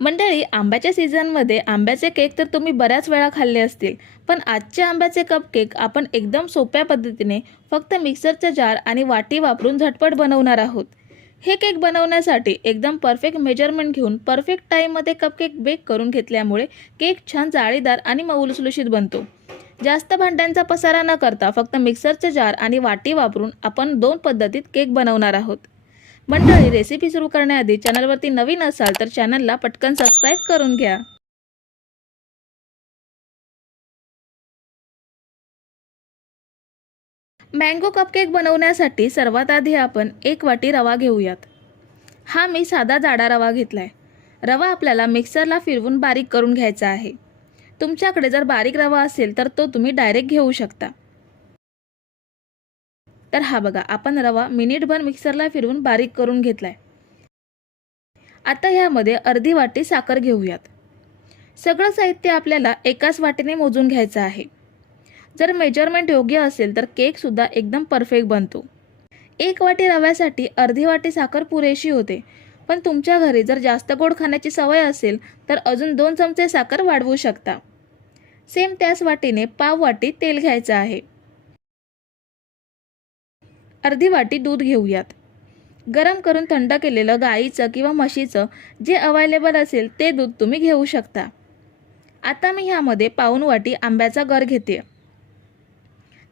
मंडळी आंब्याच्या सीझनमध्ये आंब्याचे केक तर तुम्ही बऱ्याच वेळा खाल्ले असतील पण आजचे आंब्याचे कप केक आपण एकदम सोप्या पद्धतीने फक्त मिक्सरचा जार आणि वाटी वापरून झटपट बनवणार आहोत. हे केक बनवण्यासाठी एकदम परफेक्ट मेजरमेंट घेऊन परफेक्ट टाईममध्ये कपकेक बेक करून घेतल्यामुळे केक छान जाळीदार आणि मऊलुसलुशीत बनतो. जास्त भांड्यांचा पसारा न करता फक्त मिक्सरचे जार आणि वाटी वापरून आपण दोन पद्धतीत केक बनवणार आहोत. मंडळी रेसिपी सुरू करण्याआधी चॅनलवरती नवीन असाल तर चॅनलला पटकन सबस्क्राईब करून घ्या. मँगो कपकेक बनवण्यासाठी सर्वात आधी आपण एक वाटी रवा घेऊयात. हा मी साधा जाडा रवा घेतलाय. रवा आपल्याला मिक्सरला फिरवून बारीक करून घ्यायचा आहे. तुमच्याकडे जर बारीक रवा असेल तर तो तुम्ही डायरेक्ट घेऊ शकता. तर हा बघा आपण रवा मिनिटभर मिक्सरला फिरवून बारीक करून घेतलाय. आता ह्यामध्ये अर्धी वाटी साखर घेऊयात. सगळं साहित्य आपल्याला एकाच वाटीने मोजून घ्यायचं आहे. जर मेजरमेंट योग्य असेल तर केकसुद्धा एकदम परफेक्ट बनतो. एक वाटी रव्यासाठी अर्धी वाटी साखर पुरेशी होते. पण तुमच्या घरी जर जास्त गोड खाण्याची सवय असेल तर अजून दोन चमचे साखर वाढवू शकता. सेम त्याच वाटीने पाव वाटी तेल घ्यायचं आहे. अर्धी वाटी दूध घेऊयात. गरम करून थंड केलेलं गाईचं किंवा म्हशीचं जे अवायलेबल असेल ते दूध तुम्ही घेऊ शकता. आता मी ह्यामध्ये पाऊन वाटी आंब्याचा गर घेते.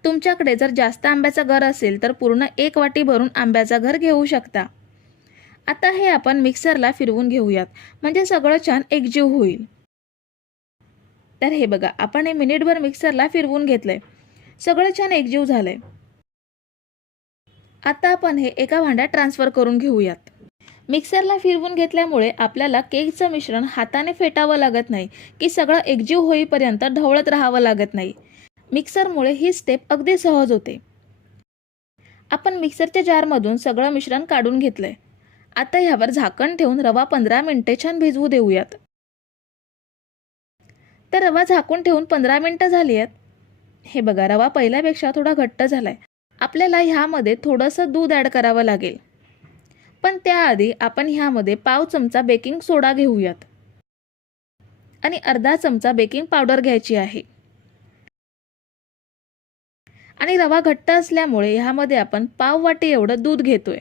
तुमच्याकडे जर जास्त आंब्याचा गर असेल तर पूर्ण एक वाटी भरून आंब्याचा घर घेऊ शकता. आता हे आपण मिक्सरला फिरवून घेऊयात म्हणजे सगळं छान एकजीव होईल. तर हे बघा आपण हे मिनिटभर मिक्सरला फिरवून घेतलंय. सगळं छान एकजीव झालंय. आता आपण हे एका भांड्यात ट्रान्सफर करून घेऊयात. मिक्सरला फिरवून घेतल्यामुळे आपल्याला केकचं मिश्रण हाताने फेटावं लागत नाही की सगळं एकजीव होईपर्यंत ढवळत राहावं लागत नाही. मिक्सरमुळे ही स्टेप अगदी सहज होते. आपण मिक्सरच्या जारमधून सगळं मिश्रण काढून घेतलंय. आता ह्यावर झाकण ठेवून रवा पंधरा मिनटे छान भिजवू देऊयात. तर रवा झाकून ठेवून पंधरा मिनटं झाली आहेत. हे बघा रवा पहिल्यापेक्षा थोडा घट्ट झालाय. आपल्याला ह्यामध्ये थोडंसं दूध ॲड करावं लागेल. पण त्याआधी आपण ह्यामध्ये पाव चमचा बेकिंग सोडा घेऊयात. आणि अर्धा चमचा बेकिंग पावडर घ्यायची आहे. आणि रवा घट्ट असल्यामुळे ह्यामध्ये आपण पाव वाटी एवढं दूध घेतोय.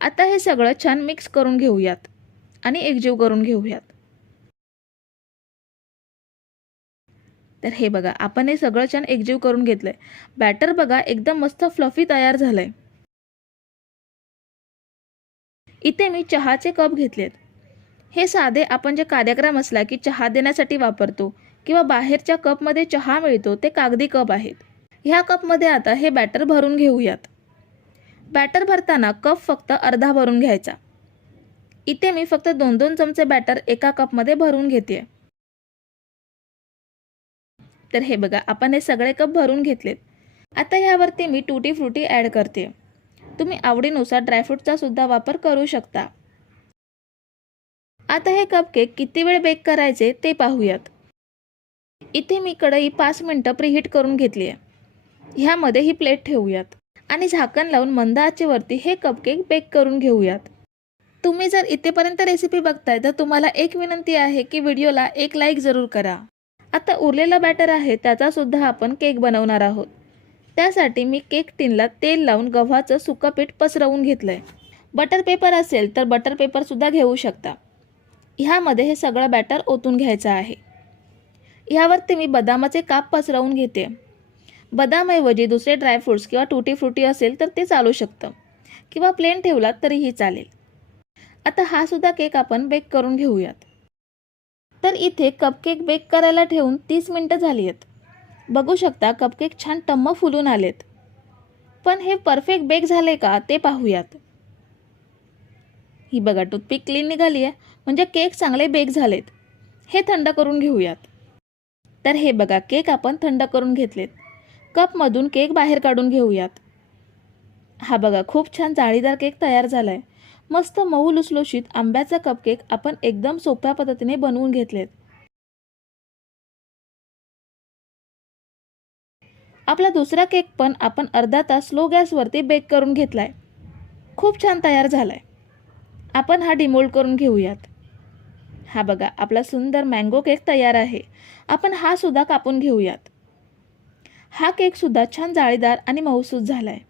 आता हे सगळं छान मिक्स करून घेऊयात. आणि एकजीव करून घेऊयात. तर हे बघा आपण हे सगळं छान एकजीव करून घेतलंय. बॅटर बघा एकदम मस्त फ्लफी तयार झालंय. इथे मी चहाचे कप घेतलेत. हे साधे आपण जे कार्यक्रम असला की चहा देण्यासाठी वापरतो किंवा बाहेरच्या कपमध्ये चहा मिळतो ते कागदी कप आहेत. ह्या कपमध्ये आता हे बॅटर भरून घेऊयात. बॅटर भरताना कप फक्त अर्धा भरून घ्यायचा. इथे मी फक्त दोन दोन चमचे बॅटर एका कपमध्ये भरून घेते तर हे बघा आपण हे सगळे कप भरून घेतलेत. आता ह्यावरती मी टुटी फ्रुटी ॲड करते. तुम्ही आवडीनुसार ड्रायफ्रूटचा सुद्धा वापर करू शकता. आता हे कपकेक किती वेळ बेक करायचे ते पाहूयात. इथे मी कढई पाच मिनटं प्रिहीट करून घेतली आहे. ह्यामध्ये ही प्लेट ठेवूयात आणि झाकण लावून मंद आचेवरती हे कपकेक बेक करून घेऊयात. तुम्ही जर इथेपर्यंत रेसिपी बघताय तर तुम्हाला एक विनंती आहे की व्हिडिओला एक लाईक जरूर करा. आता उरलेला बॅटर आहे त्याचा सुद्धा आपण केक बनवणार आहोत. त्यासाठी मी केक टिनला तेल लावून गव्हाचं सुकं पीठ पसरवून घेतलंय. बटर पेपर असेल तर बटर पेपर सुद्धा घेऊ शकता. ह्यामध्ये हे सगळं बॅटर ओतून घ्यायचं आहे. ह्यावरती मी बदामाचे काप पसरवून घेते. बदामऐवजी दुसरे ड्रायफ्रूट्स किंवा टुटी फ्रुटी असेल तर ते चालू शकतं. किंवा प्लेन ठेवलात तरीही चालेल. आता हा सुद्धा केक आपण बेक करून घेऊयात. तर इथे कपकेक बेक करायला ठेवून तीस मिनटं झाली आहेत. बघू शकता कपकेक छान टम्म फुलून आलेत. पण हे परफेक्ट बेक झाले का ते पाहूयात. ही बघा टूथपिक क्लीन निघाली आहे. म्हणजे केक चांगले बेक झालेत. हे थंड करून घेऊयात. तर हे बघा केक आपण थंड करून घेतलेत. कपमधून केक बाहेर काढून घेऊयात. हा बघा खूप छान जाळीदार केक तयार झाला आहे मस्त मऊ लुसलुशीत आंब्याचा कपकेक आपण एकदम सोप्या पद्धतीने बनवून घेतलेत. आपला दुसरा केक पण आपण अर्धा तास स्लो गॅसवरती बेक करून घेतलाय. खूप छान तयार झालाय. आपण हा डिमोल्ड करून घेऊयात. हा बघा आपला सुंदर मँगो केक तयार आहे. आपण हा सुद्धा कापून घेऊयात. हा केकसुद्धा छान जाळीदार आणि मऊसूद झाला आहे